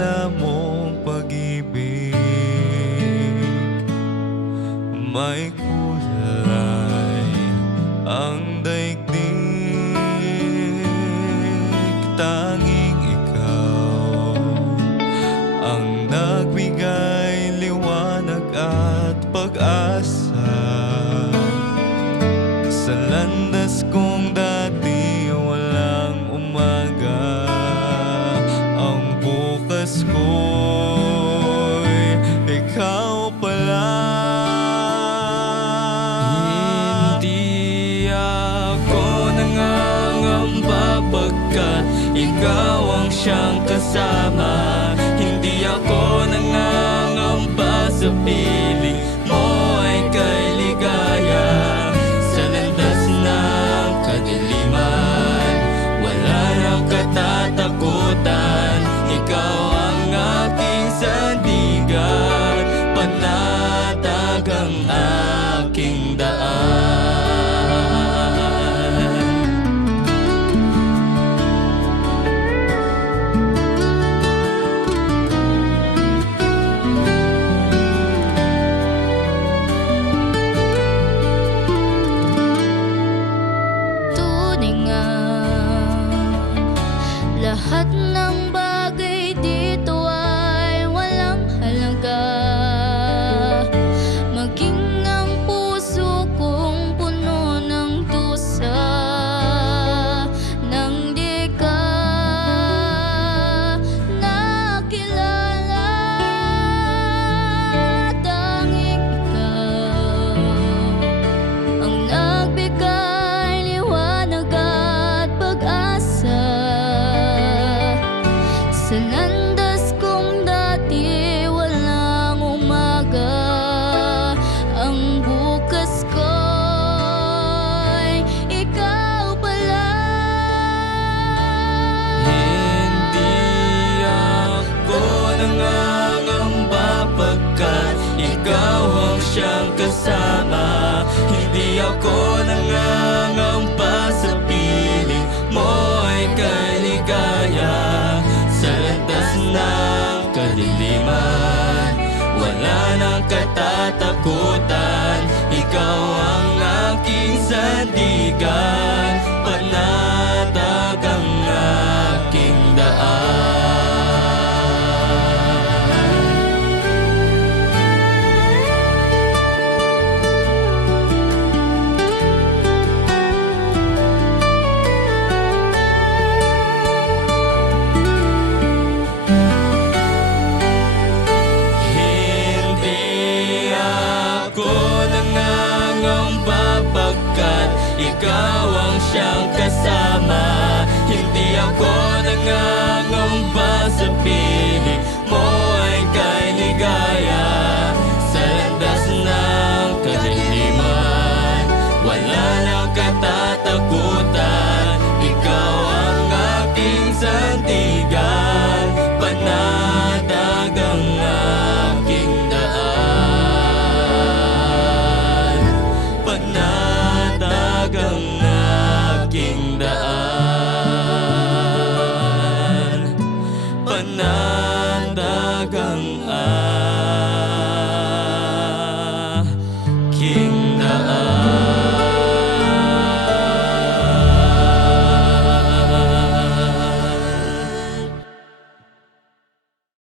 dala mong pag-ibig, may kulay ang daigdig, tanging ikaw ang nagbigay liwanag at pag-asa. Sa landas kong dati walang umaga, ang bukas ko'y ikaw pala. Hindi ako nangangamba pagkat ikaw ang siyang kasama. Hindi ako nangangamba sa piling mo ay kay ligaya. Sa landas ng kadiliman, wala nang katatakutan. Ikaw ang aking sandigan, panatag ang aking daan. Lahat ng bagay dito ay walang halaga, maging ang puso kong puno ng dusa. Nang di ka nakilala, tanging ikaw ang nagbigay liwanag at pag-asa. Sa landas kong dati walang umaga, ang bukas ko'y ikaw pala. Hindi ako nangangamba pagkat ikaw ang siyang kasama. Hindi ako nangangamba sa piling mo ay kay ligaya. Sa landas ng kadiliman, wala nang katatakutan. Ikaw ang aking sandigan, panatag ang aking daan. Ikaw ang siyang kasama. Hindi ako nangangamba sa piling mo ay kay ligaya. Sa landas ng kadiliman, wala nang katatakutan. Ikaw ang aking sandigan, panatag ang aking daan. Panatag ang aking daan, panatag ang